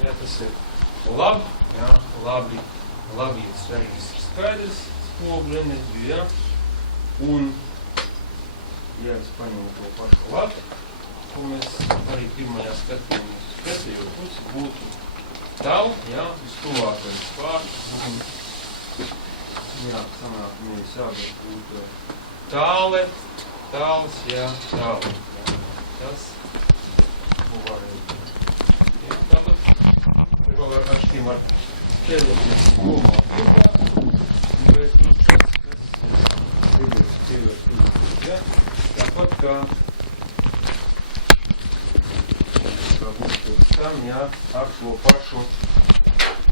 Jā, tas ir labi, jā, labi ir svarīgs skaidrs, spogļu enerģiju, jā. Un, ja es paņemu to pašu labu, ko mēs arī pirmajā skatījumā pretējo pusi būtu tavu, jā, uz tuvākais pārs, jā, sanāk, mēs jābūt būtu tāles, jā, tāle, jā, tas, ko varētu. Jā, tāpat, tur vēl ar šķīm var ķēloties domā pirmā, bet tas ir jā, tāpat kā būs pēc tam, jā, ar šo pašu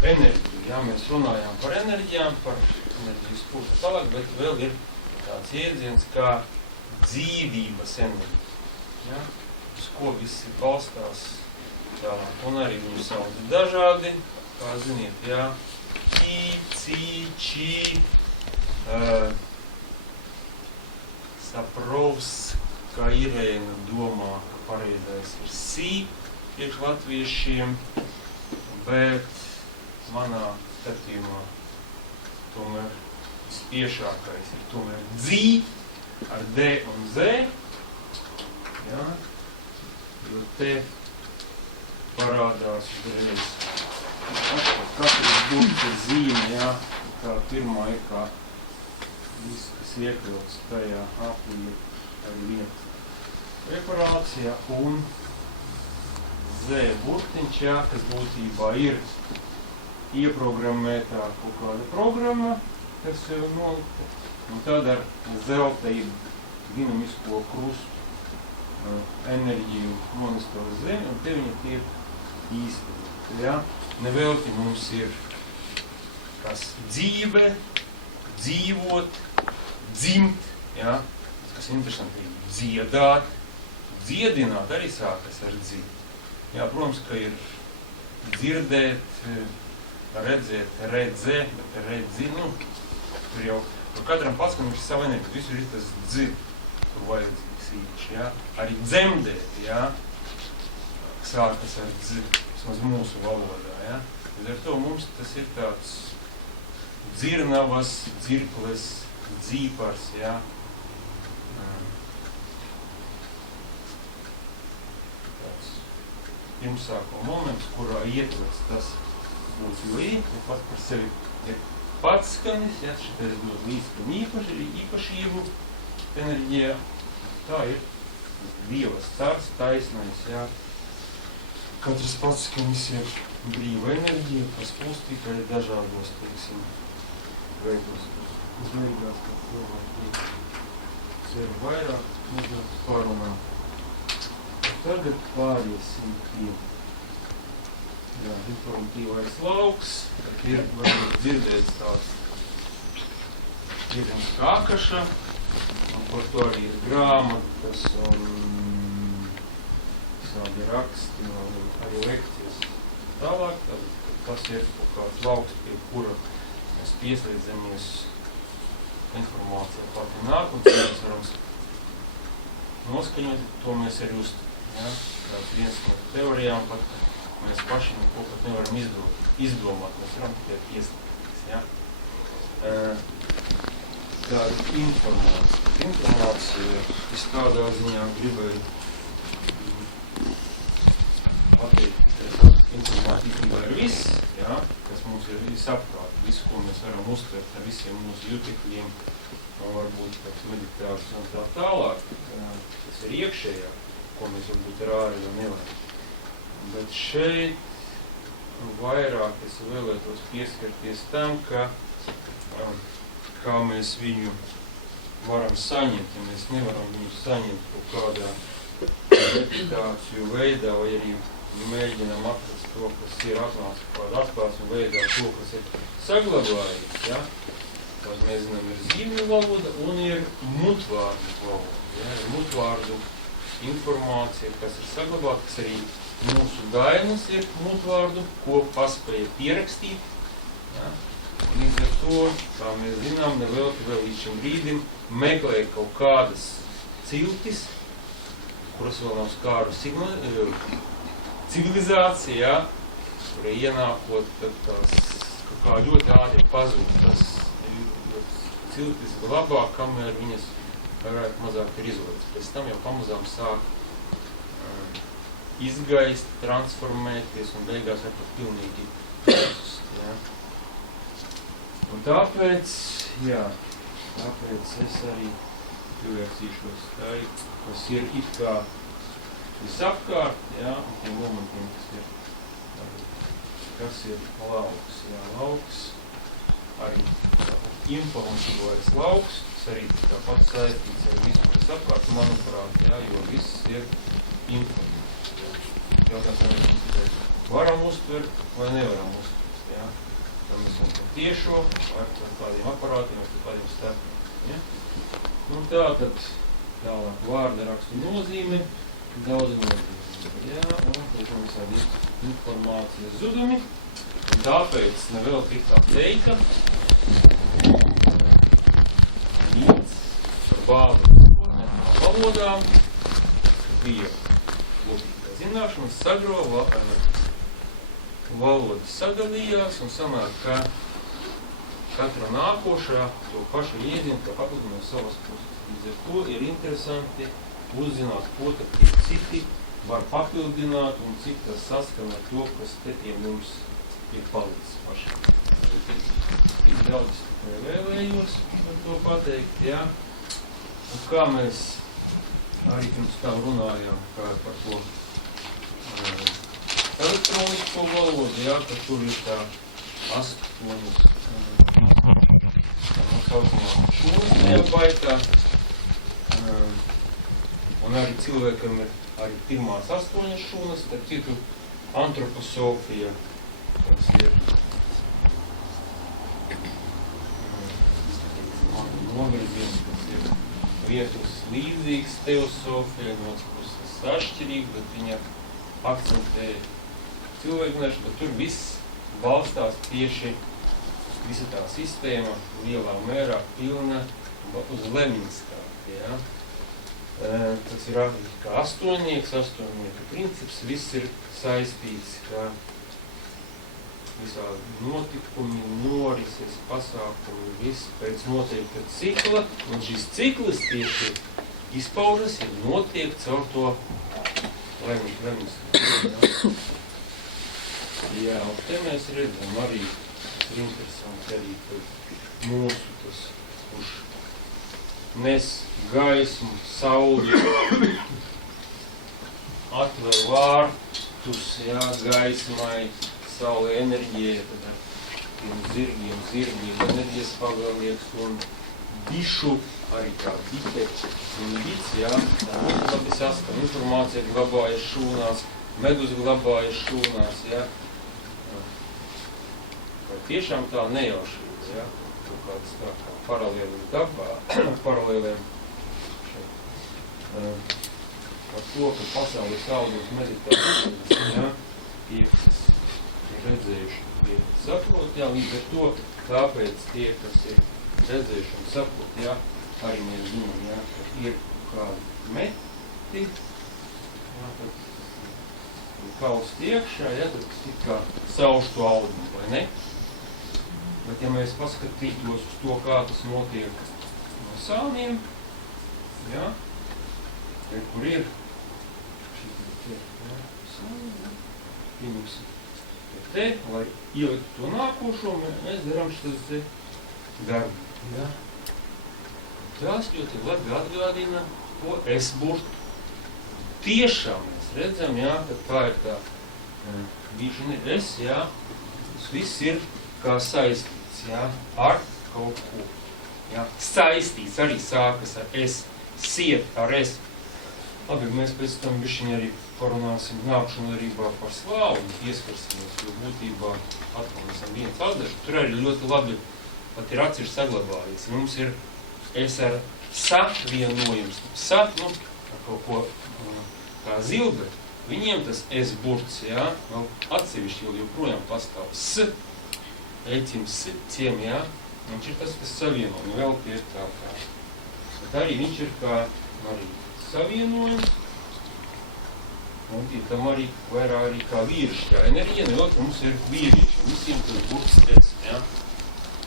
enerģiju, jā, mēs runājām par enerģijām, par enerģijas pūšu tālāk, bet vēl ir tāds iedziens kā dzīvības enerģija, jā, uz ko viss ir balstās tālāk, un arī viņu sauc dažādi, kā ziniet, jā, ķī, cī, čī, saprovs, kā Irēna domā, ka pareizais ir sī, priekš latviešiem, bet manā skatījumā tomēr spiešākais ir tomēr dzī ar D un Z, jā, jo te parādās uzreiz katrs burts ir zīme, jā, kā pirmā ir kā viss, kas iekļauts tajā apli arī vieta preparācijā un Z burtiņš, jā, kas būtībā ir ieprogrammētā kaut kāda programma, kas jau nolikta, un tad ar zeltaību dinamisko krustu enerģiju nonesto uz zemi, un te viņa tiek īstenot, jā. Nevelti mums ir kas dzīve, dzīvot, dzimt, jā, kas interesanti ir dziedāt, dziedināt arī sākas ar dzīvi. Jā, protams, ka ir dzirdēt, redzēt, redzē, bet redzi, nu, tur jau, tur katram pats, ka viņš ir savu enerģiju, visur ir tas dzir, tur vajadzīgs īpaši, jā. Arī dzemdēt, jā, sākas ar dzir, vismaz mūsu valodā, jā. Līdz ar to mums tas ir tāds dzirnavas, dzirkles, dzīpars, jā. Pirmsāko moments, kurā ietverts tas būtu lī, un pat par sevi ir patskanis, jā, šitais dod līdzskam īpašību enerģijā. Tā ir Dieva stars, taisnais, jā. Katrs patskanis ir brīva enerģija, kas pūst tikai dažādos, teiksim, veidos. Uzveidās, ka cilvēki sevi vairāk, mazāk pārunā. Tagad pāriesim pie informatīvais lauks, tad ir varbūt dzirdēts tās dzirdams kākaša, un par to arī ir grāmatas un tādi raksti un arī lekcijas tālāk, tad tas ir kaut kāds lauks, pie kura mēs pieslēdzamies informācija pati nāk, un mēs varam noskaņot, to mēs arī uztver. Ja, tāds viens no teorijām pat mēs paši neko pat nevaram izdomāt, mēs varam tikai pieslēgties. Ja. Tāda informācija, es tādā ziņā gribēju pateikt, ka informātika ir viss, ja, kas mums ir visapkārt, visu, ko mēs varam uztvert ar visiem mūsu jutekļiem, un varbūt pat meditāciju un tā tālāk, tas ir iekšējā, ko mēs varbūt ar ārējo nevaram. Bet šeit vairāk es vēlētos pieskarties tam, ka kā mēs viņu varam saņemt, ja mēs nevaram viņu saņemt kaut kādā meditāciju veidā, vai arī mēģinām atrast to, kas ir atnācis kādā atklāsmu veidā, to, kas ir saglabājis, ja? Tad mēs zinām, ir zīmju valoda un ir mutvārdu valoda, ja? Ir mutvārdu informācija, kas ir saglabāta, kas arī mūsu gainas ir mutvārdu, ko paspēja pierakstīt. Ja? Līdz ar to, kā mēs zinām, nevelti vēl līdz šim brīdim meklē kaut kādas ciltis, kuras vēl nav skāru civilizācija, ja? vēsturē ienākot, tad tās kaut kā ļoti ātri pazūd. Tas ciltis glabā, kamēr viņas vairāk mazāk ir izolētas. Pēc tam jau pamazām sāk izgaist, transformēties un beigās ar to pilnīgi pazust. Ja. Un tāpēc es arī pievērsīšos tai, kas ir it kā visapkārt, ja, un tiem momentiem, kas ir lauks. Ja, lauks, arī informatīvais lauks, tas arī tāpat saistīts ar visu, kas apkārt, manuprāt, ja, jo viss ir informatīvs. Jautājums, vai mēs tikai varam uztvert vai nevaram uztvert. Ja? Tad mēs varam tiešo ar kādiem aparātiem, ar kādiem starpiem. Ja? Nu, tā tad tālāk vārda rakstu nozīme, daudz nozīme. Ja? Un pēc visādi informācijas zudumi. Un tāpēc nevēl tik tā teika līdz par bādu valodām bija zināšanas sagrova, valodas sadalījās un sanāk, ka katra nākošā to pašu iedzina, ka papildina savas puses. Līdz ar to ir interesanti uzzināt, ko tad tie citi var papildināt un cik tas saskan ar to, kas te pie mums ir palicis pašiem. Tik daudz vēlējos par to pateikt, ja? Un kā mēs arī pirms tam runājām, kā par to elektronisko valodu, ja, ka tur ir tā 8 šūnas neapbaitā, un arī cilvēkam ir arī pirmās 8 šūnas, tad citu antroposofija, kas ir novirziens, kas ir vietus līdzīgs teosofija, no puses atšķirīgi, bet viņa akcentē cilvēku, bet tur viss balstās tieši visa tā sistēma lielā mērā pilna uz Leminskā. Ja? Tas ir kā astoņnieka princips, viss ir saistīts, kā visādi notikumi, norises, pasākumi, viss pēc noteikta cikla, un šis cikls tieši izpaužas, ja notiek caur to Leminskā. Jā, un te mēs redzam arī, ir interesanti arī, ka mūsu tas, kurš nes gaismu, sauli, atver vārtus, jā, gaismai, saule enerģija, tad ar tiem zirgiem enerģijas pagalieks un bišu, arī kā bite un bits, jā, tā ļoti labi saskan, informācija glabājas šūnās, medus glabājas šūnās, jā. Vai tiešām tā nejaušības, jā, kaut kāds tā kā paralēli dabā, paralēlēm šeit. Ar to, ka pasaules audos meditācijas, jā, tie, kas ir redzējuši, tie saprot, jā, līdz ar to, tāpēc tie, kas ir redzējuši un saprot, jā, arī mēs zinām, jā, ka ir kādi meti, jā, tad kausti iekšā, jā, tad ir kā sauž to audumu, vai ne? Bet ja mēs paskatītos uz to, kā tas notiek no sāniem, jā, te, kur ir šī sāni, jā, pieņemsim te, lai ieliktu to nākošo, mēs darām šitas te darbu, jā. Tas ļoti labi atgādina to S-burtu. Tiešām mēs redzam, jā, ka tā ir tā vīšana S, jā, tas viss ir kā saistīts, jā, ar kaut ko, jā, saistīts, arī sākas ar S, siet ar S. Labi, mēs pēc tam bišķiņi arī parunāsim nākšanu darībā par slāvu un pieskarsimies, jo būtībā atkal mēs esam viens atdaši. Tur arī ļoti labi pat ir atsevišķi saglabājies. Mums ir S ar savienojums. Sa, nu, kaut ko kā zilbe, viņiem tas S-burts, jā, vēl atsevišķi vēl joprojām pastāv. S, eķim, S, ciem, jā, viņš ir tas, kas savieno, nu vēl tie tā kā. Bet arī viņš ir kā arī savienojums. Un tam arī vairāk arī kā vīrišķā enerģija, nevēl, ka mums ir vīrieši, visiem tas burts pēc, ja.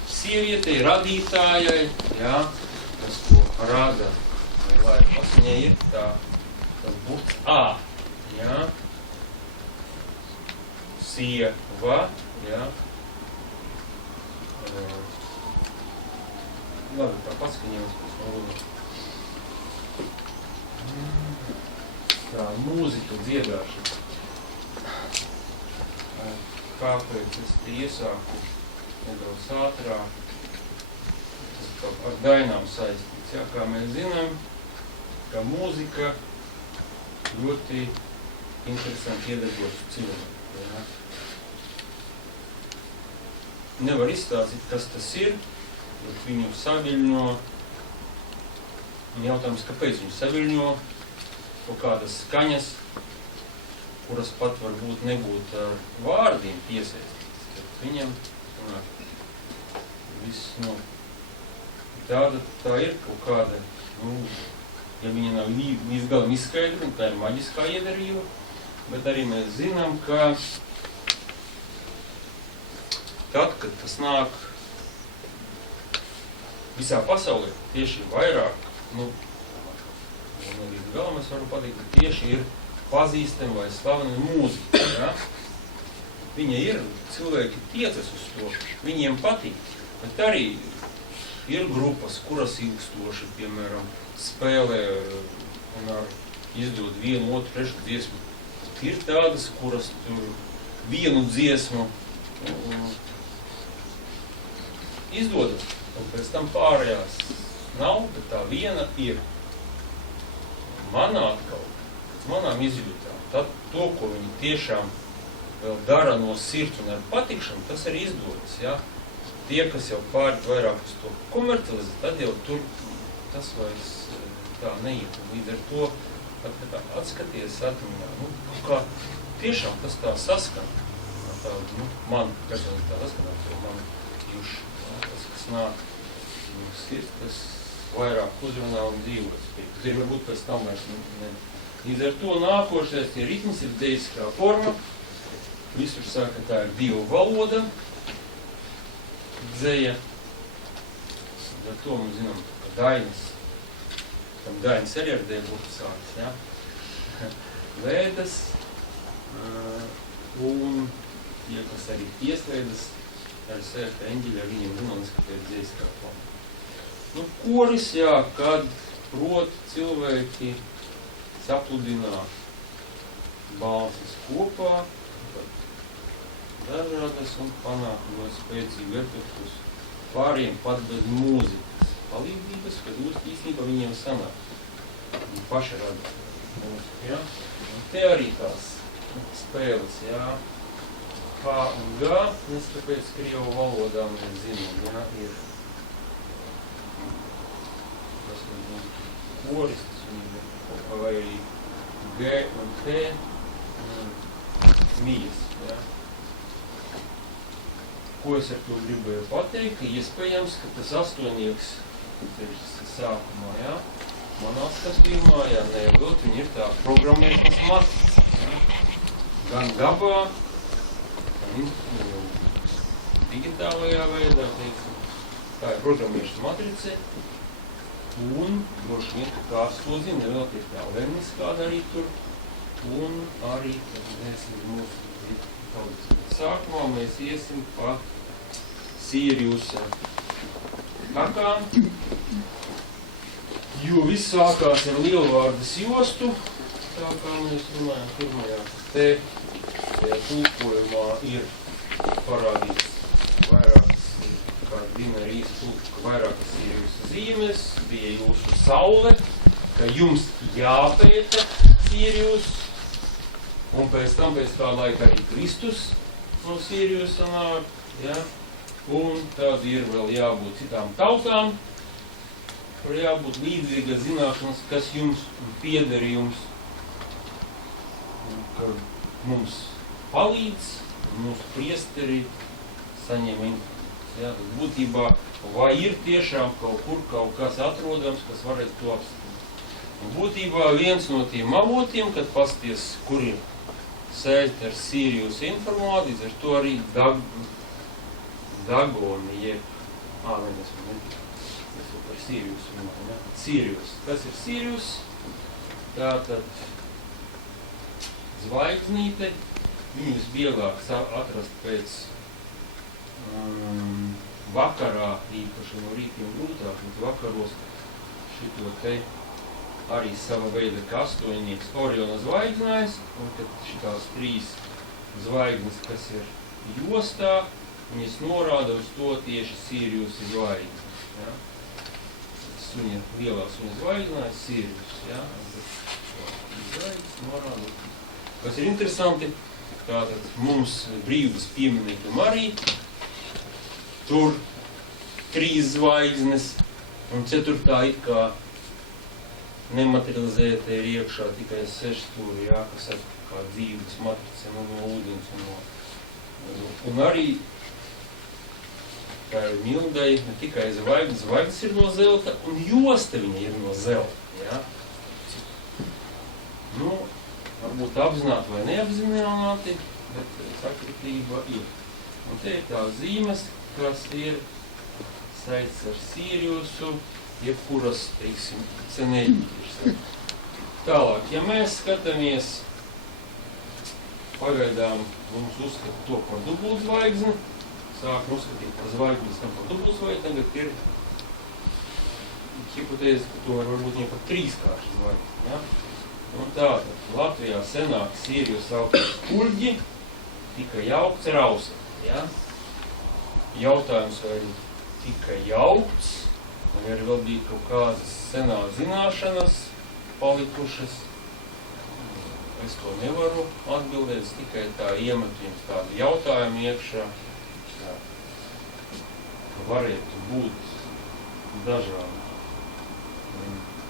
Sievietei, radītājai, ja, kas ko rada, vai pats viņai ir tā, tas burts A, ja. Sieva, ja. Labi, tā pats, ka viņiem pēc valodā. Tā, mūzika, dziedāšana. Kāpēc es iesāku nedaudz ātrāk? Tas kaut ar dainām saistīts. Ja? Kā mēs zinām, ka mūzika ļoti interesanti iedarbojas cilvēku. Ja? Nevar izstāstīt, kas tas ir, bet viņu saviļņo. Un jautājums, kāpēc viņu saviļņo? Kaut kādas skaņas, kuras pat varbūt nebūtu ar vārdiem piesaistītas, bet viņam viss, tāda tā ir kaut kāda, ja viņa nav izgalam izskaidra, tā ir maģiskā iedarība, bet arī mēs zinām, ka tad, kad tas nāk visā pasaulē, tieši vairāk, līdz galam es varu pateikt, ka tieši ir pazīstama vai slavena mūzika. Ja? Viņa ir, cilvēki tiecas uz to, viņiem patīk, bet arī ir grupas, kuras ilgstoši, piemēram, spēlē un izdod vienu, otru, trešu dziesmu. Ir tādas, kuras tur vienu dziesmu izdodas, un pēc tam pārējās nav, bet tā viena ir. Manā atkal, pēc manām izjūtām, tad to, ko viņi tiešām vēl dara no sirds un ar patikšanu, tas arī izdodas, ja? Tie, kas jau pārīt vairāk uz to komercializēt, tad jau tur tas vairs tā neiet. Līdz ar to, atskaties atmiņā, kā tiešām tas tā saskan, tā, man personīgi tā saskan, to man juši, ja? Tas, kas nāk no sirds, tas vairāk uzrunā un dzīvots. Tas ir varbūt pēc tam vairs ne. Līdz ar to nākošais tie ritms ir dejiskā forma. Visur saka, tā ir dievu valoda, dzeja. Ar to mēs zinām, ka dainas, tam dainas arī ar deju burtu sākas, ja? Vēdas, un tie, kas arī ieslēdzas, ar sēta eņģeļi, ar viņiem runānis, ka tie ir dejiskā forma. Koris, jā, kad prot cilvēki sapludināt balsis kopā, dažādas un panāk ļoti spēcīgi efektus pāriem pat bez mūzikas palīdzības, kad īstenībā viņiem sanāk. Viņi paši rada mūziku, jā. Un te arī tās spēles, jā. H un G, nes tāpēc krievu valodā mēs zinām, jā, ir. Tas ir koris, vai arī G un T mijas. Ja? Ko es ar to gribēju pateikt, ka iespējams, ka tas astoņnieks ir sākumā, ja? Manā skatījumā, ja neilgot, viņi ir tā programmēšanas matrica. Ja? Gan gabā, gan digitālajā veidā, teiksim, tā ir programmēšanas matrice. Un, droši vien, ka kāds to zina, vēl tie tā lemnis kāda arī tur. Un arī, tad mēs mūsu palīdzi. Sākumā mēs iesim pa Siriusa akām, jo viss sākās ar lielvārdas jostu, tā kā mēs runājam pirmajā. Te tulkojumā ir parādīts vairākas, kāda vina arī tulka vairākas Siriusa zīmes, bija jūsu saule, ka jums jāpēta Sirius, un pēc tam pēc kā laika arī Kristus no Siriusa nāk, ja? Un tad ir vēl jābūt citām tautām, kur jābūt līdzīga zināšanas, kas jums pieder jums, ka mums palīdz, mūsu priesteri saņem informāciju. Ja? Būtībā, vai ir tiešām kaut kur kaut kas atrodams, kas varētu to apstiprināt. Un būtībā viens no tiem avotiem, kad pasties, kur ir saistīta ar Sirius informāciju, līdz ar to arī Dagoni, jeb, mēs par Sirius runājam, ja? Sirius. Kas ir Sirius? Tātad zvaigznīte, viņu visbiežāk atrast pēc vakarā, īpaši no rītiem grūtāk, līdz vakaros šito te arī sava veida kā astoņnieks Oriona zvaigznājs, un tad šitās trīs zvaigznes, kas ir jostā, viņas norāda uz to tieši Sirius ir zvaigznes. Ja? Lielā suņa zvaigznājs Sirius. Ja? Zvaigznes norāda. Kas ir interesanti, tātad mums brīvības pieminekļam arī tur trīs zvaigznes, un ceturtā it kā nematerializēta ir iekšā tikai sešstūri, jā, kas ir kā dzīves matrice no ūdens. Un arī, kā ir Mildai, ne tikai zvaigznes ir no zelta, un josta viņa ir no zelta. Jā. Nu, varbūt apzināti vai neapzināti, bet sakritība ir. Un te ir tās zīmes, kas ir saistīts ar Siriusu, jebkuras, teiksim, cenēģi. Tālāk, ja mēs skatāmies, pagaidām mums uzskata to par dubultzvaigzni, sākam uzskatīt par zvaigznes, tam par dubultzvaigzni, tagad ir hipotēze, ka to var varbūt par trīskāršu zvaigzni. Ja? Un tātad, Latvijā senāk Sirius augsts kuļģi tika jaukts ar auseti. Ja? Jautājums, vai tika jaukts, un arī vēl bija kaut kādas senās zināšanas palikušas. Es to nevaru atbildēt, es tikai tā iemetu jums tādu jautājumu iekšā. Jā. Varētu būt dažādi.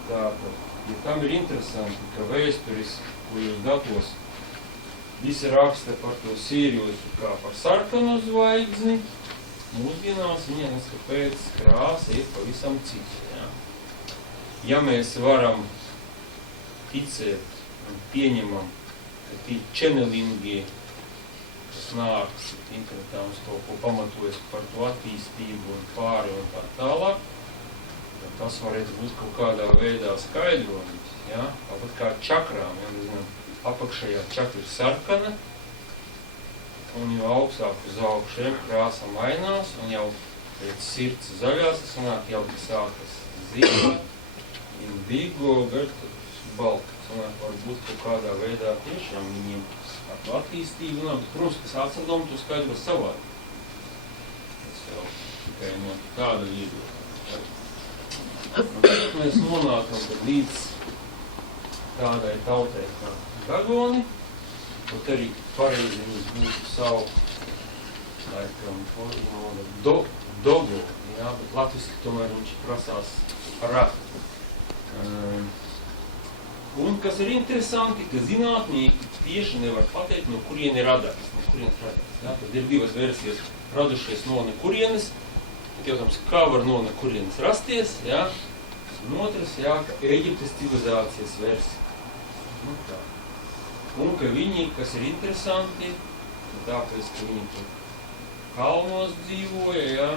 Tātad, ja tam ir interesanti, ka vēsturiskajos datos visi raksta par to Siriusu kā par sarkanu zvaigzni, mūsdienās viņiem kāpēc krāsa ir pavisam cita. Ja? Ja mēs varam ticēt un pieņemam, ka tie čenelingi, kas nāks internetā mums kaut ko pamatojas par to attīstību un pāri un tā tālāk, tad tas varētu būt kaut kādā veidā skaidrojums. Ja? Tāpat kā čakrām, ja mēs zinām, apakšējā čakra ir sarkana, un jau augstāk uz augšiem krāsa mainās, un jau pēc sirds zaļās, sanāk jau sākas zila, indigo, balta. Sanāk varbūt kaut kādā veidā tiešām viņiem ar to attīstību nav, bet, protams, kas atsaldomu to skaidro savādi. Tas jau tikai no tāda viedokļa. Un tad mēs nonākam līdz tādai tautai kā Dagoni, kaut arī pareizi viņus būtu savu, laikam, dogo, jā, bet latviski tomēr viņš prasās ratu. Un kas ir interesanti, ka zinātnieki tieši nevar pateikt, no kurien ir radās. Jā, tad ir divas versijas radušies no nekurienes, bet jautājums, kā var no nekurienes rasties, jā, un otrs, jā, ka Ēģiptes civilizācijas versija. Nu, tā. Un ka viņi, kas ir interesanti, tāpēc, ka viņi tur kalnos dzīvoja, jā,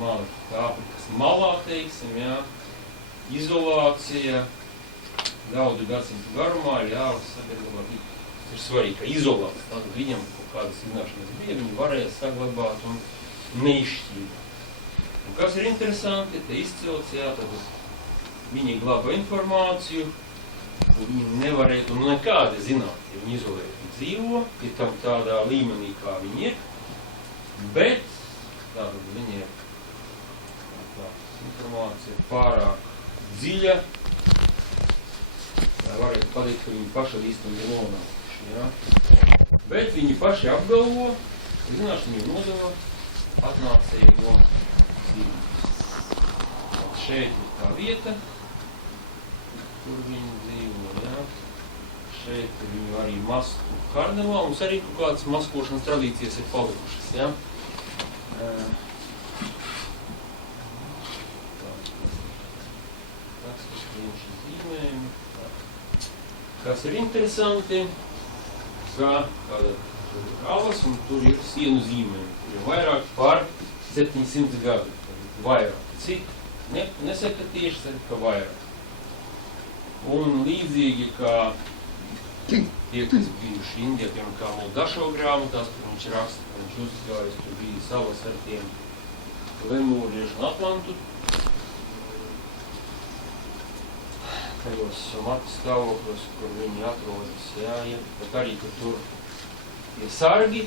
Āfrikas malā, teiksim, jā, izolācija, daudzu gadsimtu garumā, jā, sabiedrībā ir svarīgi, ka izolāts, tātad viņam kaut kādas zināšanas bija, viņi varēja saglabāt un neizšķīt. Un kas ir interesanti, te izcilts, jā, tad viņi glaba informāciju, viņi nevarētu nekādi zināt, ja viņi izolēti dzīvo, ir tam tādā līmenī, kā viņi ir, bet tātad viņi ir informācija pārāk dziļa, lai varētu pateikt, ka viņi paši īstenībā nonākuši, ja? Bet viņi paši apgalvo, ka zināšana jau nodeva atnācēji no Sīrijas. Šeit ir tā vieta, kur viņi dzīvo, ja? Šeit ir viņu arī masku karnevā, mums arī kaut kādas maskošanas tradīcijas ir palikušas, ja? Tas, kas viņš zīmē. zīmējumi. Kas ir interesanti, ka alas un tur ir sienu zīmējumi. Tur ir vairāk par 700 gadu. Vairāk. Cik? Nesaka tieši, saka, ka vairāk. Un līdzīgi, kā tie, kas bijuši Indijā, piemēram, kā Moldašo grāmatās, kur viņš raksta, ka viņš uzgājis, tur bija salas ar tiem lemūriešu un atlantu. Tajos matu stāvokļos, kur viņi atrodas, jā, bet arī, ka tur ir sargi,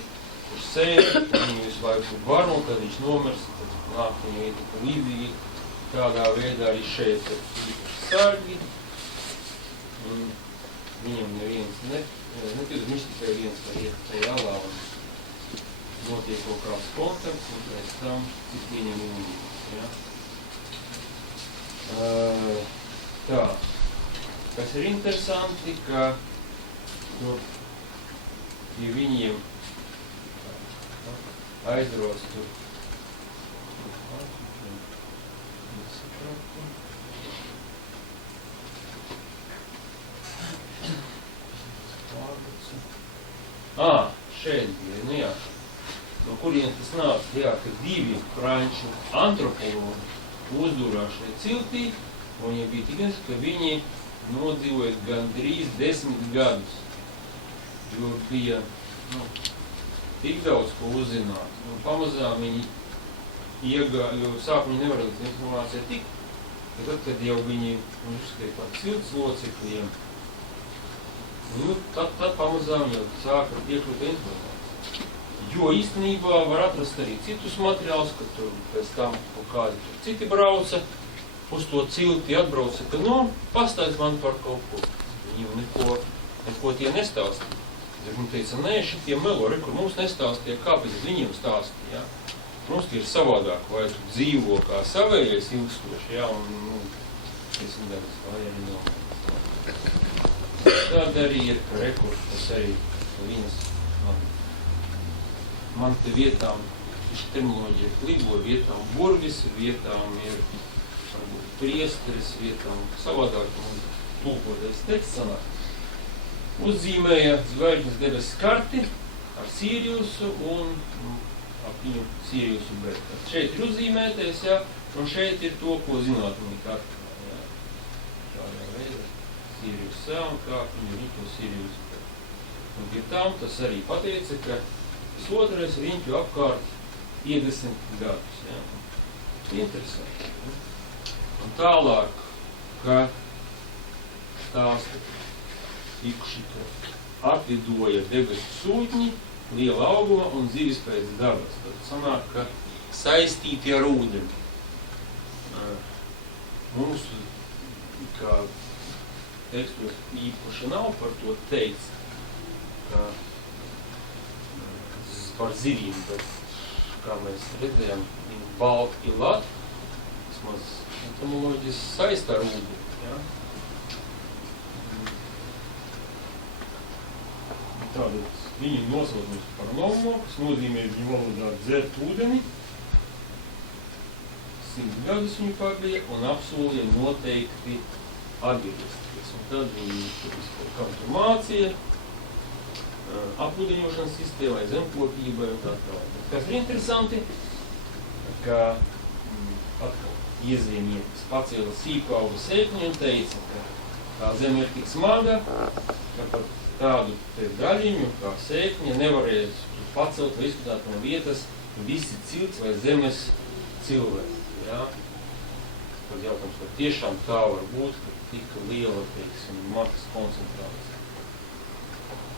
kur sēž, viņi visu laiku tur var, un kad viņš nomirs, tad nāk viņa ietika līdzīgi. Tādā veidā arī šeit ir sargi. Un viņam neviens nepiedod, viņš tikai viens var iet tajā alā un notiek kaut kāds kontakts, un pēc tam cik viņam ir. Ja? Tā. Kas ir interesanti, ka ja viņiem aizros tur šeit bija, jā. No kurien tas nāca, jā, ka divi franču antropologi uzdurā šeit ciltī, un viņiem bija tik, ka viņi nodzīvoja gandrīz 10 gadus, jo bija, tik daudz, ko uzzināt. Un pamazām viņi jo sākumā viņi nevar līdz informācijai tikt, bet tad, kad jau viņi uzskatīja par cilts locekļiem, tad pamazām jau sāka piekļūt informāciju. Jo īstenībā var atrast arī citus materiālus, ka tur pēc tam kaut kādi citi brauca uz to cilti, atbrauca, ka, pastāst man par kaut ko. Viņiem neko tie nestāstīja. Viņi teica, nē, šitie melo, kur mums nestāstīja, kāpēc viņiem stāstīja. Mums ir savādāk, vai tu dzīvo kā savējais ilgstoši, un 10 gadus vai arī nav. Tāda arī ir, ka rekurs, tas arī viņas man te vietām, šī terminoloģija klibo, vietām burvis, vietām ir varbūt priesteris, vietām savādāk un tulkotais teksts sanāk. Uzzīmēja zvaigžņas debesis karti ar Sīriusu un ap viņu Sīriusu bet. Šeit ir uzzīmētais, un šeit ir to, ko zinātnīgi atklāja. Šādā veidā Sīrius un kā viņu riņķo Sīrius bet. Un pie tam tas arī pateica, ka otrais riņķu apkārt 50 gadus. Ja? Interesanti. Un tālāk, ka stāsta tikuši, ka atlidoja debesu sūtņi, liela auguma un zivis pēc dabas. Tad sanāk, ka saistīti ar ūdeni. Mums, kā tekstos īpaši nav par to teikts, ka par zivīm, bet, kā mēs redzējām, viņi balti lat, vismaz entomoloģijas saista ar ūdeni. Ja? Tātad viņi nosauc mums par nomo, kas nozīmē viņu valodā dzert ūdeni. 100 gadus viņi pabija un apsolīja noteikti atgriezties. Un tad viņi kaut kā mācīja, apūdeņošanas sistēmai, zemkopībai un tā tālāk. Kas ir interesanti, ka atkal iezīmietis pacēla sīku augu sēkņu un teica, ka tā zeme ir tik smaga, ka pat tādu daļiņu kā sēkņa nevarēs pacelt vai izskatāt no vietas visi cilts vai zemes cilvēki. Ja? Tad jautājums, ka tiešām tā var būt, ka tika liela, matas koncentrācija.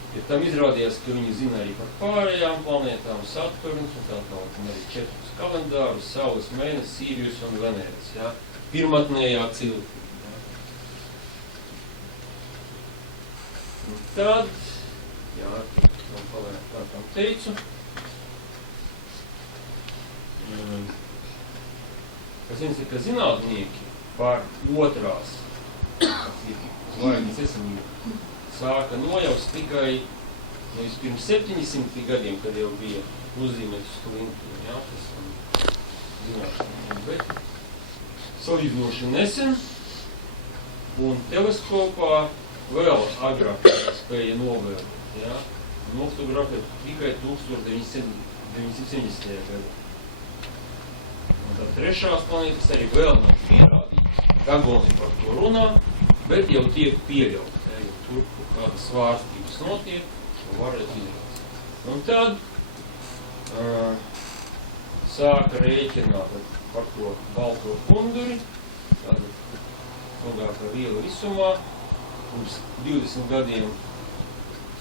Ja tam izrādījās, ka viņi zina arī par pārējām planētām, Saturns un tā tālāk, un arī 4 kalendārus, Saules, Mēnesis, Sīrijus un Venēras, ja? Pirmatnējā ciltī. Ja? Un tad, kā tam teicu, kas viens ir, ka zinātnieki par otrās zvaigznes esamību sāka nojaust tikai pirms 700 gadiem, kad jau bija uzzīmēts uz klintīm, tas zināšanām, bet salīdzinoši nesen Un teleskopā vēl agrāk spēja novērot, ja, nofotografēt tikai 1970. gadā. Un tad trešās planētas arī vēl nav pierādītas. Dagoni par to runā, bet jau tiek pieļaut. Ja, jau tur kādas svārstības notiek, šo varētu izrādīt. Un tad sāka rēķināt par to balto punduri, tāda ilgākā viela visumā, kurš 20 gadiem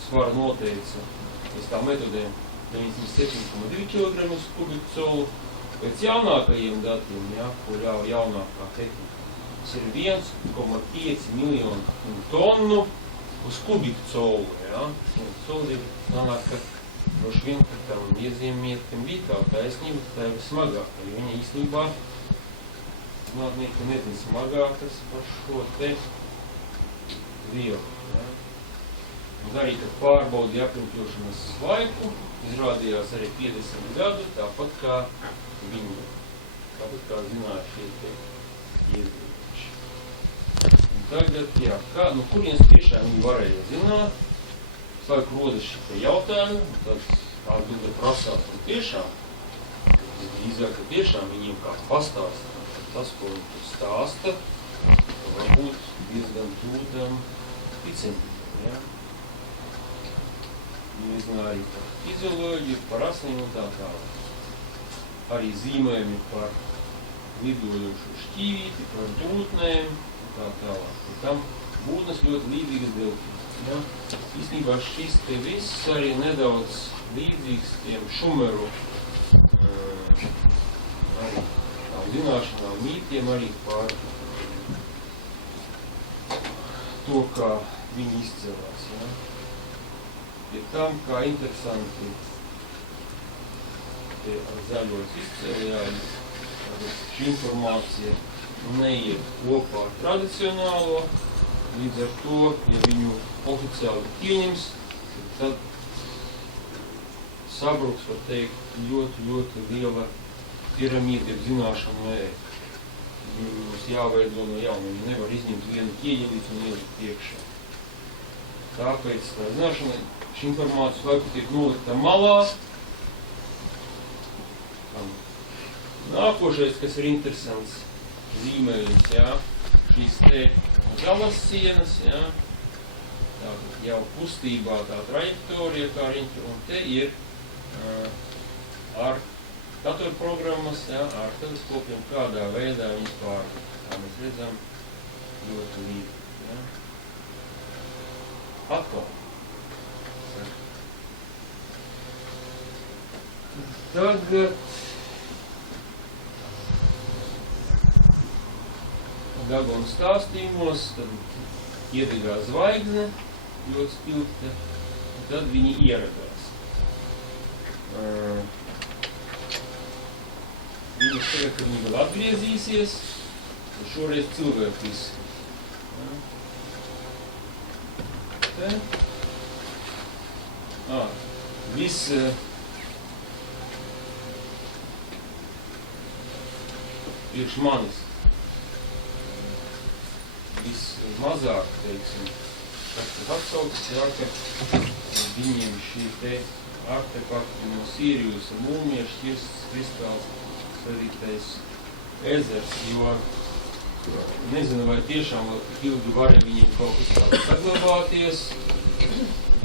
svaru noteica pēc tā metodēm 97,2 kg uz kubiku colu. Pēc jaunākajiem datiem, ja, kur jau jaunākā tehnika, tas ir 1,5 miljonu tonu uz kubiku colu. Ja. Colu ir sanāk, ka droši vien, ka tam iezīmietim bija tā taisnība, ka tā ir smagāka, jo viņa īstenībā zinātnieki nezin smagākas par šo te vielu. Ja. Un arī, kad pārbaudīja apļuņķošanas laiku, izrādījās arī 50 gadu, tāpat kā viņi, tāpat kā zināja šie te iezīmieši. Un tagad, jā, kā, nu kurienes tiešām viņi varēja zināt, laiku rodas šie jautājumi, un tad atbilde prasās, un tiešām, drīzāk, ka tiešām viņiem kāds pastāsta, tas, ko viņi tur stāsta, varbūt diezgan tūdam ticamību, ja. Viņi zināja arī par fizioloģiju, par asnīm un tā tālāk. Arī zīmējumi par lidojošu šķīvīti, par būtnēm un tā tālāk. Un tam būtnes ļoti līdzīgas delfīniem. Ja? Īstenībā šis te viss arī nedaudz līdzīgs tiem šumeru arī tām zināšanām, mītiem arī par to, kā viņi izcēlās. Ja? Pie tam, kā interesanti te ar zaļos izcēlējām, šī informācija neiet kopā ar tradicionālo, līdz ar to, ja viņu oficiāli pieņems, tad sabruks, var teikt, ļoti liela piramīda zināšanu ēka. Mums jāveido no jauna, viņi nevar izņemt vienu ieģelīti un ielikt iekšā. Tāpēc tā zināšana, šī informācijas laiku tiek nolikta malā. Nākošais, kas ir interesants zīmējums, jā, šīs te galas sienas, jā, tātad jau kustībā tā trajektorija, kā riņķi, un te ir ar datorprogrammas, jā, ar teleskopiem, kādā veidā viņas pārvada. Tā mēs redzam ļoti līdzīgi, jā. Atkal. Tagad Dagona stāstījumos, tad iedegā zvaigzne, ļoti spilgta, un tad viņi ieradās. Viņi tagad, kad viņi vēl atgriezīsies, un šoreiz cilvēku izskatīt. Te. Viss priekš manis. Vismazāk, teiksim, kas tad atsaucas, jā, ka viņiem šī te artefakti no Sīrijusa mūmieša kristāls sadītais ezers, jo nezinu, vai tiešām ilgi varēja viņiem kaut kas tāds saglabāties,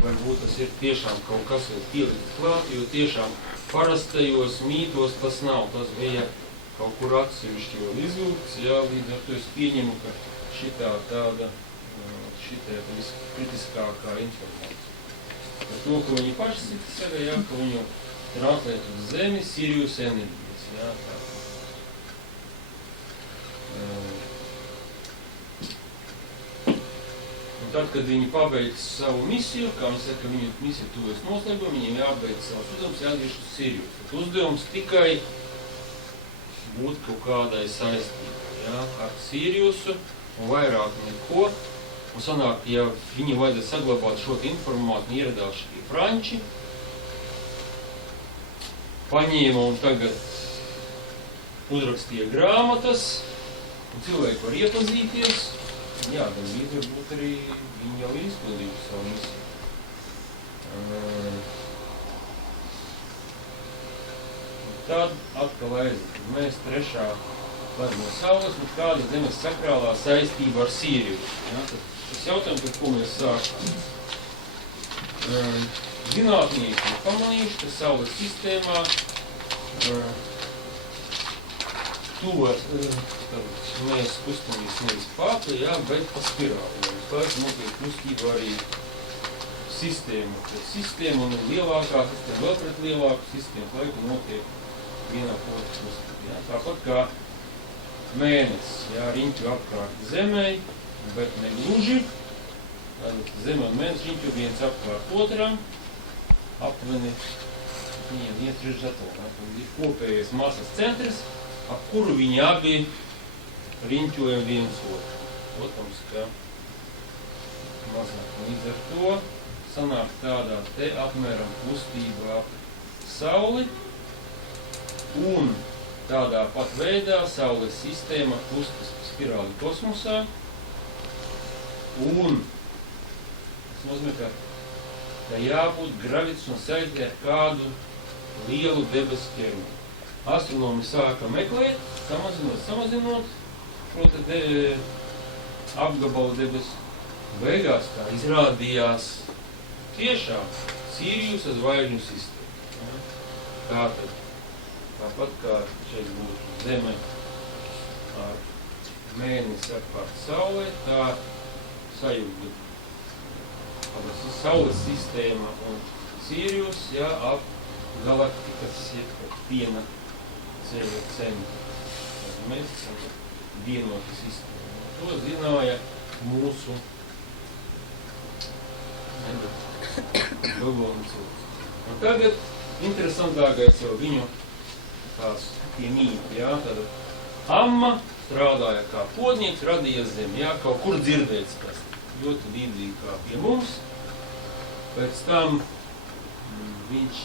varbūt tas ir tiešām kaut kas vēl pielikt klāt, jo tiešām parastajos mītos tas nav, tas bija kaut kur atsevišķi vēl izlūgts, jā, līdz ar to es pieņemu, ka šitā tāda, šitā viskritiskākā informācija. Par to, ka viņi paši saka, jā, ka viņu translēt uz Zemi Sirius enerģijas, jā, tā. Un tad, kad viņi pabeidz savu misiju, kā viņi saka, viņu misiju tuvies noslēgumu, viņiem jābeidz savus uzdevums, jāatgriež uz Sirius. Tad uzdevums tikai būt kaut kādai saistībā, jā, ar Siriusu, un vairāk neko. Un sanāk, ja viņi vajadzētu saglabāt šo informāciju, ieradās šie franči, paņēma un tagad uzrakstīja grāmatas, un cilvēki var iepazīties, Jā, gan līdz varbūt arī viņi jau ir izpildījuši savu misiju. Tad atkal aiziet. Mēs trešā par no Saules, un kāda zemes sakrālā saistība ar Sīriju. Ja, tas jautājums, par ko mēs sākām. Zinātnieki ir pamanījuši, ka Saules sistēmā mēs kustamies nevis pākli, jā, bet pa spirāli. Tāpēc notiek kustība arī sistēma. Tad sistēma un lielākā sistēma vēl pret lielāku sistēmu laiku notiek vienā otru kustību. Ja? Tāpat kā mēnesis, jā, riņķu apkārt zemei, bet ne gluži. Zeme un mēnesis riņķu viens apkārt otram, aptuveni viņiem iet trešs atvēlā. Ir kopējais masas centrs, ap kuru viņi abi riņķojam viens otru. Protams, ka mazāk. Līdz ar to sanāk tādā te apmēram kustība ap Sauli, un tādā pat veidā Saules sistēma kustas spirāli kosmosā, un tas nozīmē, ka jābūt gravitacionāli saistē ar kādu lielu debesu ķermeni. Astronomi sāka meklēt, samazinot šo te apgabalu debesu. Beigās tā izrādījās tiešām Sīrijusa zvaigžņu sistēma. Tāpat kā šeit būtu Zeme ar mēnesi apkārt Saulē, tā sajūta Saules sistēma un Sīrijus, jā, ap galaktikas piena ceļa centru. Mēs esam vienota sistēma. To zināja mūsu Gogolni cilvēks. Un tagad interesantākais jau viņu tās tie mīti, jā, tad Amma strādāja kā podnieks, radīja zemi, jā, kaut kur dzirdēts tas, ļoti līdzīgi kā pie mums. Pēc tam viņš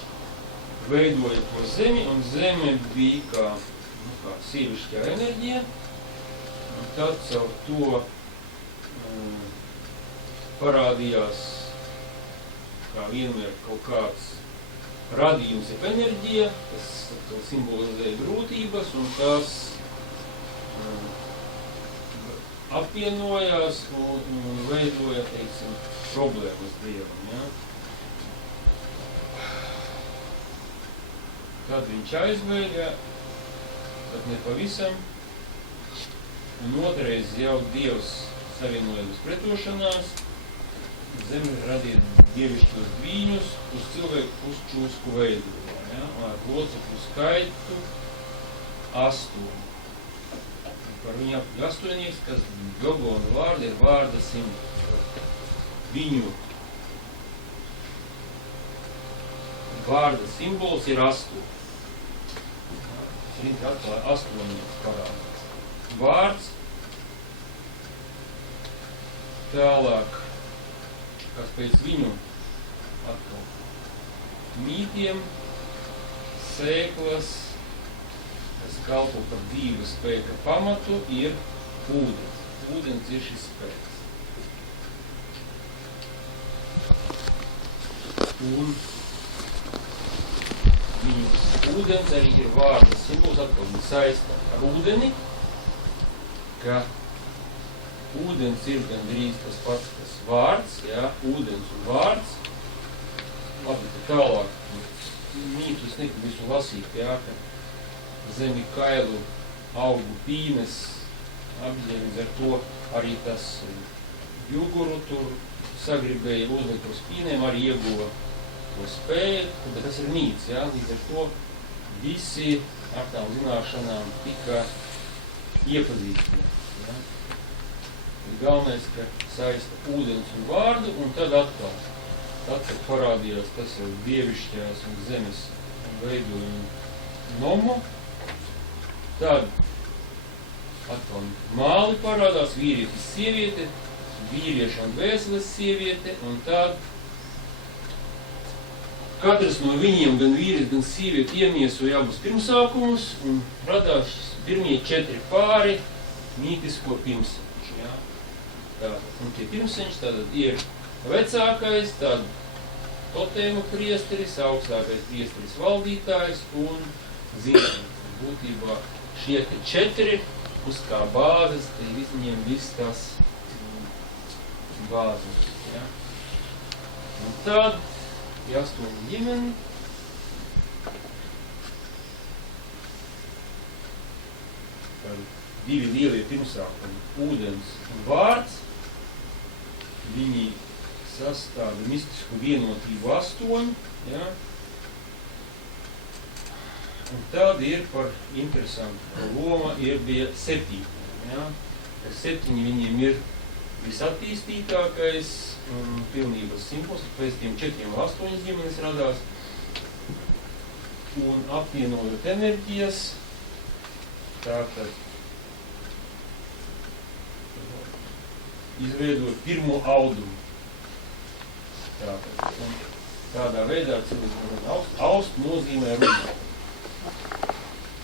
veidoja to zemi, un zeme bija kā sievišķā enerģija, un tad caur to parādījās kā vienmēr kaut kāds radījums ir enerģija, kas simbolizē grūtības, un tas apvienojās un veidoja, teiksim, problēmas Dievam. Ja? Tad viņš aizbēga, tad nepavisam, un otrais jau Dievs savienoja uz pretošanās, Zeme radīja dievišķos dvīņus uz cilvēku pusčūsku veidoja, ja? Ar locekļu skaitu 8. Par viņu apļu 8, kas Gogolni vārdi ir vārda simbols. Viņu vārda simbols ir 8. Rīt atklāja 8 parādās. Vārds tālāk, kas pēc viņu atkal mītiem, sēklas, kas kalpo par dzīves spēka pamatu, ir ūdens. Ūdens ir šis spēks. Un viņu ūdens arī ir vārda simbols, atkal viņi saista ar ūdeni, ka ūdens ir gandrīz tas pats, kas vārds, jā, ūdens un vārds. Labi, tālāk, mītus nekad visu lasīt, jā, ka zemi kailu augu pīnes apģēlis, ar to arī tas juguru tur sagribēja uzlikt uz pīnēm, arī ieguva to spēju, bet tas ir mīts, jā, līdz ar to visi ar tām zināšanām tika iepazīstināti, jā. Galvenais, ka saista ūdens un vārdu, un tad atkal parādījās tas jau dievišķās un zemes veidojuma nomu. Tad atkal māli parādās, vīrietis sieviete, vīrieša un dvēseles sieviete, un tad katrs no viņiem, gan vīrietis, gan sieviete, iemiesoja abus pirmsākumus, un radās pirmie 4 pāri mītisko pirmsākumu. Ja? Tātad, un tie pirmseņš tātad ir vecākais, tad totēma priesteris, augstākais priesteris valdītājs un ziemenis. Būtībā šie 4 uz kā bāzes, te viņiem viss tas bāzes. Ja? Un tad ir 8 ģimeni. Tad 2 lielie pirmsākumi, ūdens un vārds. Viņi sastāda mistisku vienotību 8. Ja? Un tad ir par interesantu loma bija 7. Ja? 7 viņiem ir visattīstītākais pilnības simbols, pēc tiem 4 un 8 ģimenes radās. Un apvienojot enerģijas, tātad izveidot pirmo audumu. Tātad, un tādā veidā aust nozīmē runāt.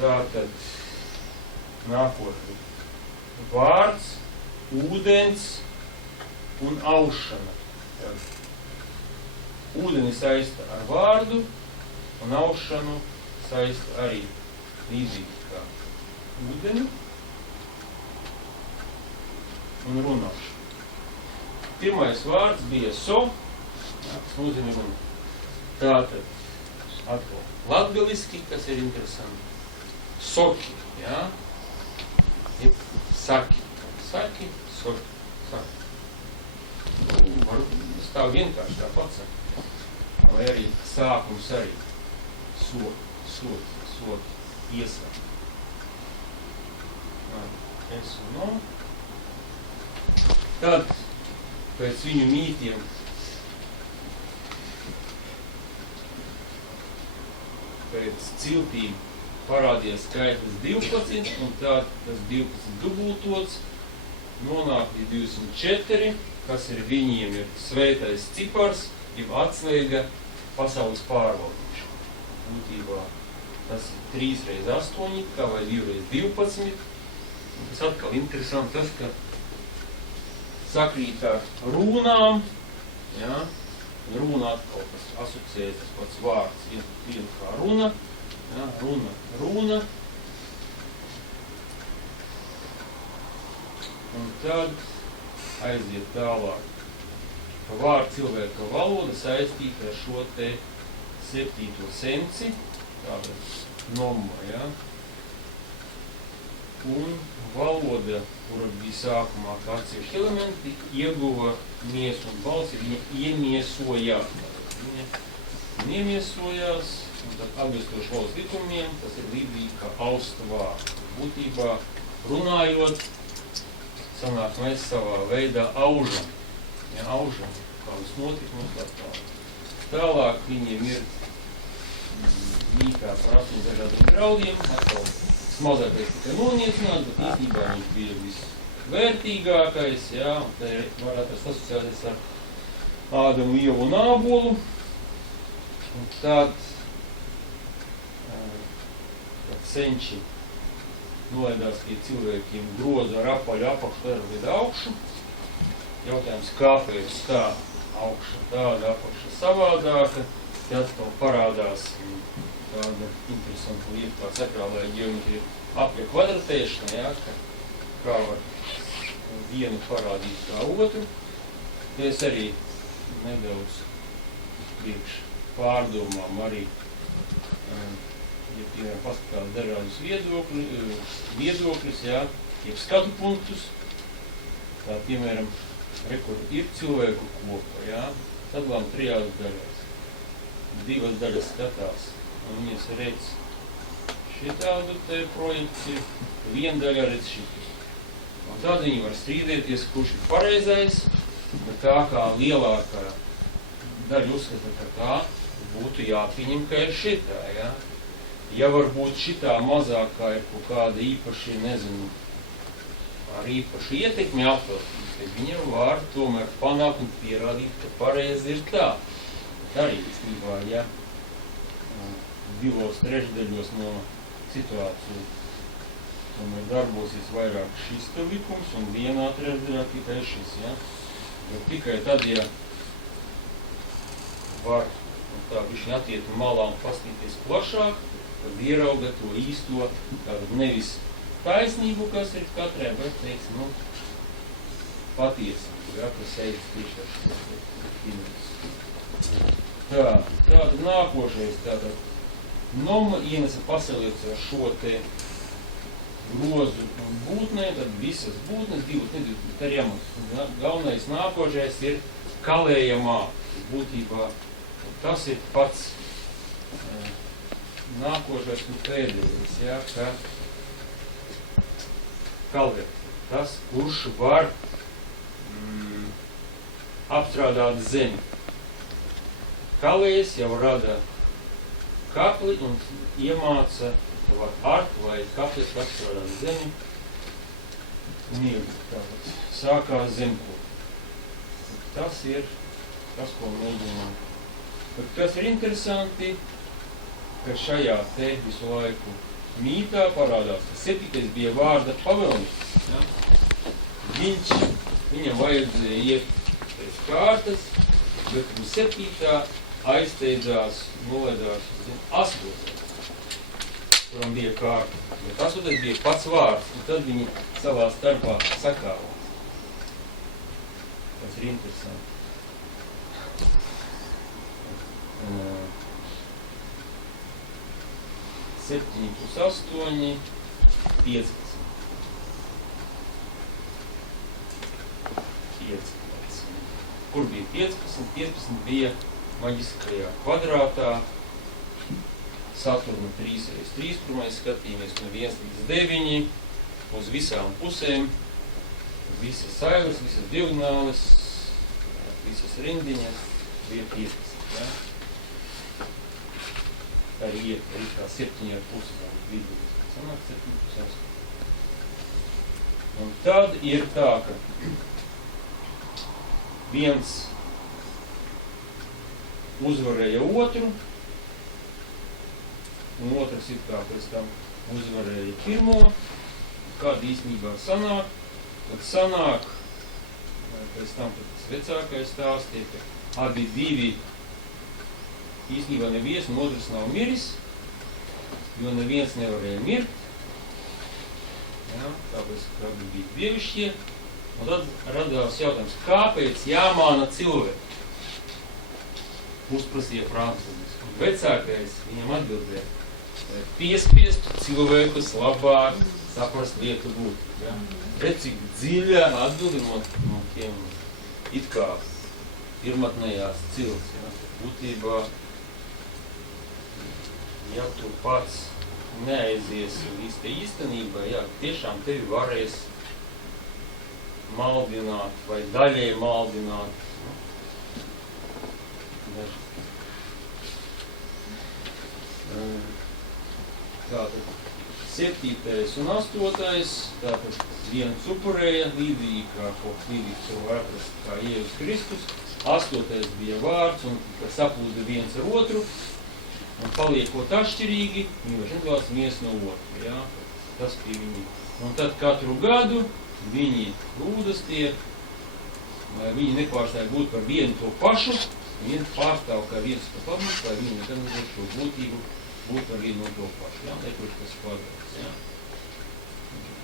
Tātad nākotnē vārds, ūdens un aušana. Tātad, ūdeni saista ar vārdu un aušanu saista arī līdzīgi kā ūdeni un runāšana. Pirmais vārds bija so, kas nozīmē runa. Tātad, atkal, latgaliski, kas ir interesanti, soki, jā, ir saki, soki, saki. Var stāv vienkārši tā pats, vai arī sākums arī, sot, iesāk. Es un no. Tad, pēc viņu mītiem, pēc ciltīm parādījās skaitlis 12, un tad tas 12 dubultots, nonāk līdz 204, kas ir viņiem ir svētais cipars, jeb atslēga pasaules pārvaldīšana. Būtībā tas ir 3 reiz 8, kā vai 2 reiz 12, un tas atkal interesanti tas, ka sakrīt ar rūnām, ja? Runa atkal, kas asociējas tas pats vārds, ir kā runa, ja? Runa. Un tad aiziet tālāk. Vārds cilvēka valoda saistīta ar šo te 7. sensi, tātad nomma, ja? Un valoda, kura bija sākumā kā atsevišķi elementi, ieguva miesu un balsi, viņa iemiesojās. Viņa iemiesojās, un tad atbilstoši valodas likumiem, tas ir līdzīgi kā austa vārds. Būtībā runājot, sanāk mēs savā veidā aužam. Ja, aužam, kādus notikumus attāli. Tālāk viņiem ir mīkā par 8 dažādiem draudiem, atkal mazākais tikai noniecināts, bet īstenībā viņš bija visvērtīgākais, jā, un te var atrast asociāties ar Ādamu, Ievu un Ābolu. Un tad senči nolaidās pie cilvēkiem groza ar apaļu apakšu, ar vidu augšu. Jautājums, kāpēc tā augša tāda, apakša savādāka, te atkal parādās tāda interesanta lieta, kā sakrālajā ģeometrija apļa kvadratēšana, ja, kā var vienu parādīt kā otru. Es arī nedaudz priekš pārdomām arī, ja piemēram paskatās dažādus viedokļus, ja, jeb skatu punktus, tā piemēram, ir cilvēku kopa, ja, sadalām 3 daļās. 2 daļas skatās. Un viņas redz šitādu te projekciju, 1 daļa redz šitas. Un tad viņi var strīdēties, kurš ir pareizais, bet tā kā lielākā daļa uzskata, ka tā būtu jāpieņem, ka ir šitā, ja? Ja varbūt šitā mazākā ir kaut kāda īpaši, nezinu, ar īpašu ietekmi apveltīt, tad viņam var tomēr panākt un pierādīt, ka pareizi ir tā. Bet arī īstenībā, ja 2/3 no situāciju tomēr darbosies vairāk šis te likums un vienā trešdaļā tikai šis, ja? Jo tikai tad, ja var tā bišķiņ atiet malā un pastīties plašāk, tad ierauga to īsto, tātad nevis taisnību, kas ir katrai, bet, teiksim, nu, patiesību, ja, kas ejas tieši ar šis. Tātad nākošais, tātad Noma ienesa pasaliec ar šo te grozu un būtnēm, tad visas būtnes, divas, tā ir jāmats. Galvenais nākošais ir kalējamā. Būtībā tas ir pats nākošais un pēdējais, ja, ka kalē. Tas, kurš var apstrādāt zemi. Kalējs jau rada kapli un iemāca var art vai kaplis apstrādāt zemi. Un tātad sākās zemko. Tas ir tas, ko mēģinām. Bet kas ir interesanti, ka šajā te visu laiku mītā parādās, ka 7. bija vārda pavēlnis. Ja? Viņam vajadzēja iet pēc kārtas, bet 7. aizsteidzās, nolaidās uz 8. kuram bija kārta. Bet 8. bija pats vārds, un tad viņi savā starpā sakāvās. Tas ir interesanti. 7 plus 8, 15. 15. Kur bija 15? 15 bija maģiskajā kvadrātā. Saturna 3x3, pirmais skatījāmies no 1 līdz 9, uz visām pusēm, visas sailes, visas diagonāles, visas rindiņas bija 15. Ja? Tā ir kā 7,5 vidu, sanāk 7,5. Un tad ir tā, ka viens uzvarēja otru, un otrs ir kā pēc tam uzvarēja pirmo. Kāda īstenībā sanāk? Tad sanāk, pēc tam tas vecākais stāsts ir, ka abi divi īstenībā neviens un otrs nav miris, jo neviens nevarēja mirt. Ja, tāpēc, ka abi bija dievišķie. Un tad radās jautājums, kāpēc jāmāna cilvēki? Uzprasīja francūzis. Vecākais viņam atbildēja, piespiest cilvēkus labāk saprast lietu būt. Ja? Redz, cik dziļā atbildi no tiem it kā pirmatnējās cilvēks. Ja? Būtībā, ja tu pats neaizies līdz īstenībā, ja, tiešām tevi varēs maldināt vai daļēji maldināt. Tātad 7. un 8. tātad viens upurēja līdzīgi kā kaut līdzīgs to var atrast kā Jēzus Kristus. 8. bija vārds un saplūda viens ar otru un paliekot atšķirīgi, viņi var atklās viens no otru. Ja? Tas bija viņi. Un tad katru gadu viņi lūdas tiek, lai viņi nepārstāja būt par vienu to pašu, viņi pārstāv kā viens to pamats, lai viņi nekad nezinu šo būtību būt par vienu to pašu, ja? Nekurš tas kvadrāts. Ja?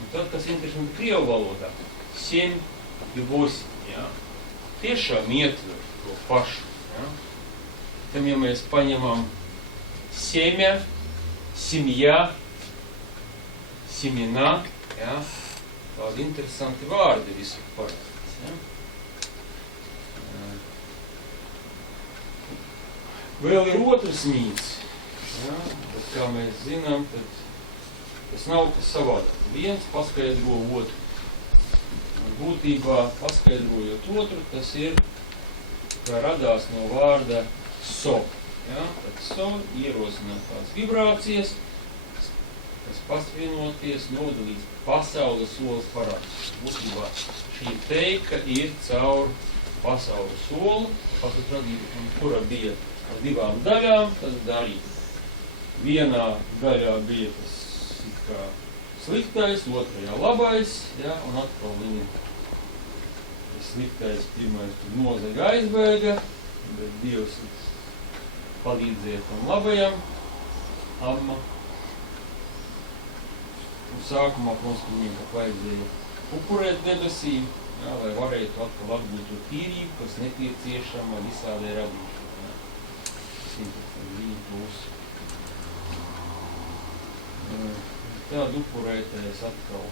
Un tad, kas interesanti Krievu valodā, 7 и 8, ja? Tiešām ietver to pašu. Ja? Tam, ja mēs paņemam семя, семья, семена, ja? Tādi interesanti vārdi visur parādās. Ja? Vēl ir otrs mīts, ja? Bet kā mēs zinām, tad tas nav kas savādāk. Viens paskaidro otru. Un būtībā paskaidrojot otru, tas ir, kā radās no vārda so. Ja? Tad so ierosina tās vibrācijas, kas pastiprinoties novada līdz pasaules solas parādās. Būtībā šī teika ir caur pasaules solu, pasaules radību, kura bija ar 2 daļām, tas darīja. Vienā daļā bija tas kā sliktais, otrajā labais, ja, un atkal viņi sliktais pirmais tur nozega aizbēga, bet Dievs palīdziet tam labajam, amma. Un sākumā, protams, viņiem pat vajadzēja upurēt debesīm, ja, lai varētu atkal atbūt to tīrību, kas nepieciešama visādai radīšanai. Ja. Viņi būs. Tad upurētājs atkal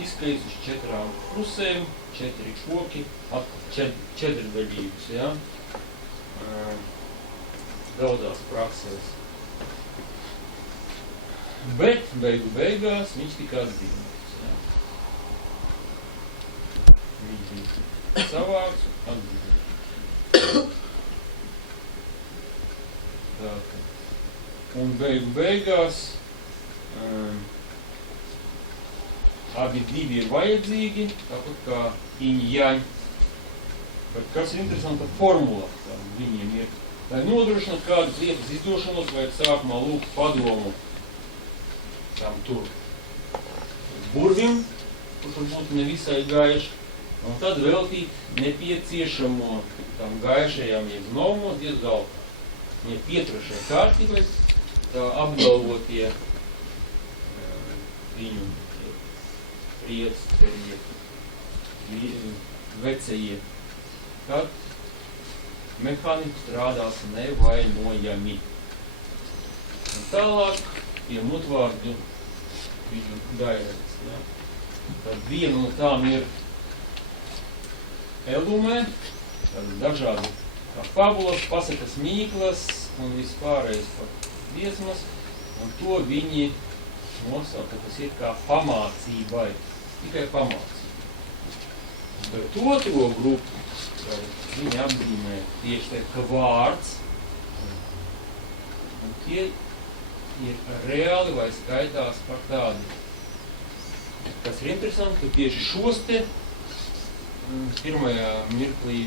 izskaidrs uz 4 pusēm, 4 koki, atkal 4 daļības, ja? Daudzās praksēs. Bet beigu beigās viņš tika atzīmēts, ja? Viņš bija savāks un atzīmēts. Tātad. Un beigu beigās abi divi ir vajadzīgi, tāpat kā iņ-jaņ. Bet kas ir interesanta formula viņiem ir, lai nodrošinātu kādas lietas izdošanos, vajag sākumā lūgt padomu tam tur burvim, kurš varbūt nevisai gaiši, un tad veltīt nepieciešamo tam gaišajām jeb novumos diez galvā. Viņa pietrašai kārtībai, tā apgalvotie viņu priecēji, vecējie. Tad mehānisms strādās nevainojami. Un tālāk pie mutvārdu viņu dairēs. Ja. Tad viena no tām ir elumē, tad dažādi kā fabulas, pasakas mīklas un vispārējais par dziesmas, un to viņi nosauka, tas ir kā pamācībai, tikai pamācība. Bet otro grupu viņi apzīmē tieši tā kā vārds, un tie ir reāli vai skaitās par tādu. Kas ir interesanti, ka tieši šos te pirmajā mirklī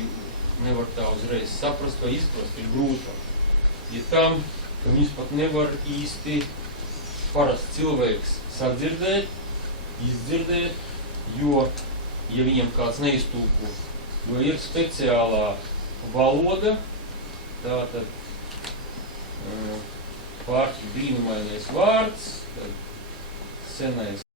nevar tā uzreiz saprast vai izprast, ir grūtāk. Ja tam, ka viņus pat nevar īsti parasts cilvēks sadzirdēt, izdzirdēt, jo, ja viņam kāds neiztūko, jo ir speciālā valoda, tātad pārķi brīnumainais vārds, tad senais